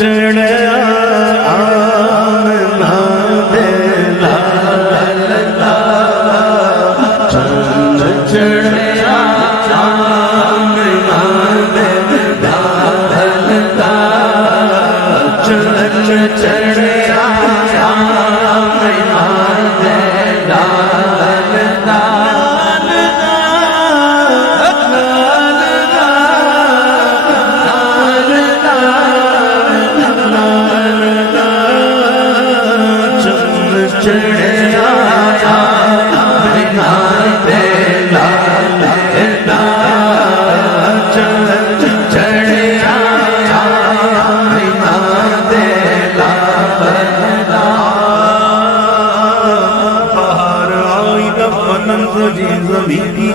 چڑھیا آمنہ دے لال دا چند چڑھیا آمنہ دے لال دا چند چڑھیا آمنہ دے لال دا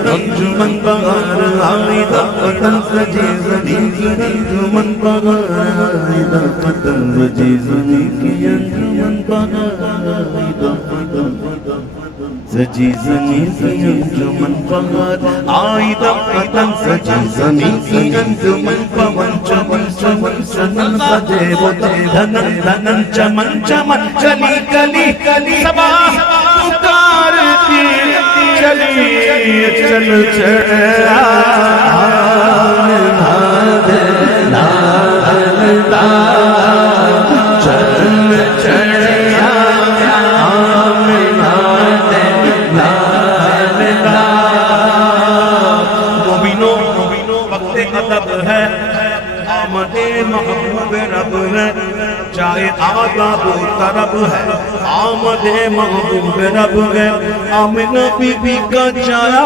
انجمن بہار آئی دا پتن سجی زمین کی انجمن بہار آئی دا پتن سجی زمین کی انجمن بہار آئی دا پتن سجی زمین کی انجمن بہار آئی دا پتن سجی زمین کی انجمن پون چمن چمن چمن سجے وہ دھنن دھنن چمن چمن کلی کلی کلی سبا پکارتی چلی چل چڑھیا آمنہ دے لال دا چل چڑھیا آمنہ دے لال دا مومنوں وقت ادب ہے آمد محبوب رب ہے چاہے آداب و طرب ہے آمد محبوب رب ہے آمنہ بی بی کا چایا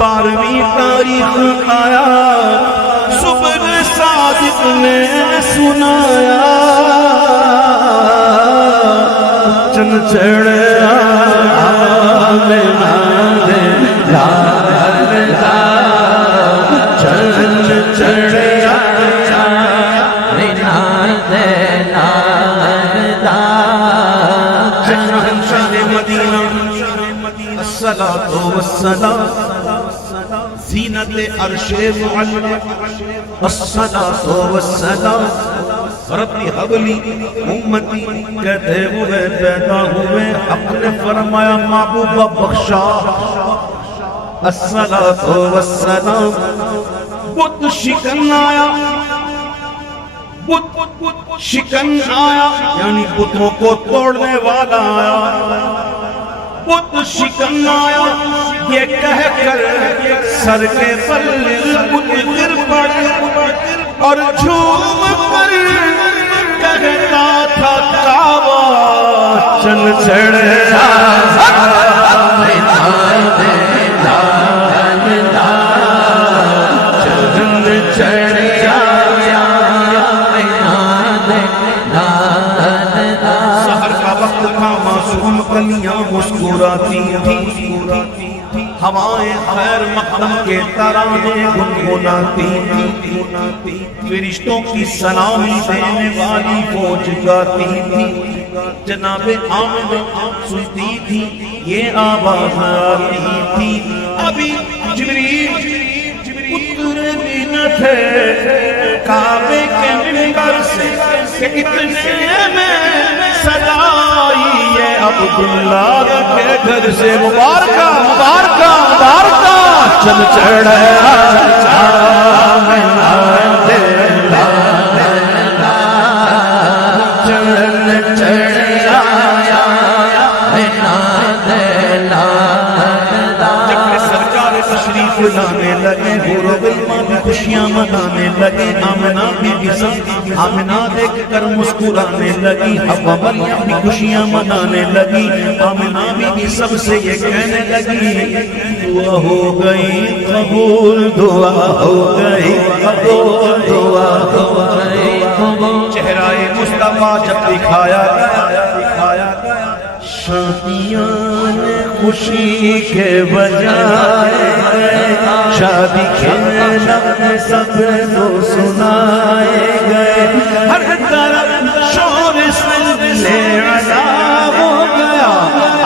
12ویں تاریخ آیا صبح صادق نے سنایا چن چڑھیا آمنہ دے لال دا چن چڑھیا الصلاة والسلام زینت عرش معلی الصلاة والسلام ربی حبلی امتی کہتے ہوئے پیدا ہوئے حق نے فرمایا محبوبہ بخشا الصلاة والسلام بت شکن آیا بت شکن آیا یعنی بتوں کو توڑنے والا آیا بت شکن آیا یہ کہہ کر سر کے بل بت گر پڑے اور جھوم کر کہتا تھا کعبہ چل چڑھیا آمنہ دے لال دا چل چڑھیا کلیاں مسکراتی تھی ہوائیں خیر مقدم کے ترانے گنگناتی تھی فرشتوں کی سلامی دینے والی فوج گاتی تھی جناب آمنہ سنتی تھی یہ آواز آتی تھی ابھی جبریل اترے بھی نہ تھے کعبے کے منبر سے کہ اتنے میں سلائی عبداللہ کے گھر سے مبارکہ مبارکہ مبارکہ چل چڑھیا آمنہ دے لال دا چل چڑھیا آمنہ دے لال دا جب سرکار تشریف لانے لگے حور و غلمان بھی خوشیاں منانے لگے آمنہ بی بی سب آمنہ دیکھ کر مسکرانے لگی حوا مریم بھی خوشیاں منانے لگی آمنہ بی بی سب سے یہ کہنے لگی دعا ہو گئی قبول دعا ہو گئی قبول دعا ہو گئی قبول چہرہ مصطفیٰ جب دکھایا گیا شادیاں خوشی کے بجائے شادی کے لمحے سب کو سنائے گئے ہر طرف شور سلسلے علا ہو گیا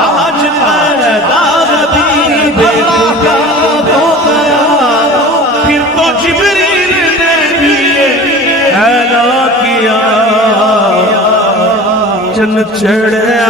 آج پیدا حبیب خدا ہو گیا پھر تو جبریل نے بھی اعلیٰ چن چڑھیا